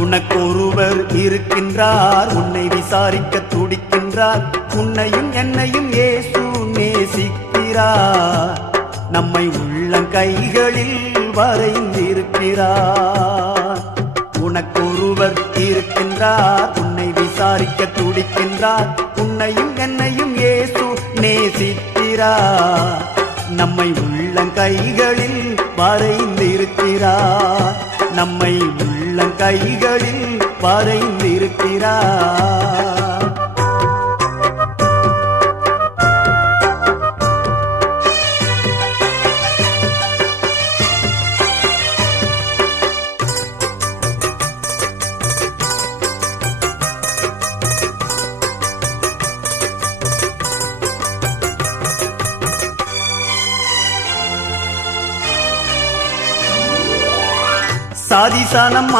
உனக்கொருவர் இருக்கின்றார், உன்னை விசாரிக்க துடிக்கின்றார். உன்னையும் என்னையும் இயேசு நேசிக்கிறார், நம்மை உள்ளங்கைகளில் வரைந்திருக்கிறார். உனக்கொருவர் இருக்கின்றார், உன்னை விசாரிக்க துடிக்கின்றார். உன்னையும் என்னையும் இயேசு நேசிக்கிறார், நம்மை உள்ளங்கைகளில் வரைந்திருக்கிறார். நம்மை உள்ளங்கைகளில் வரைந்திருக்கிறார். சாதிசானம்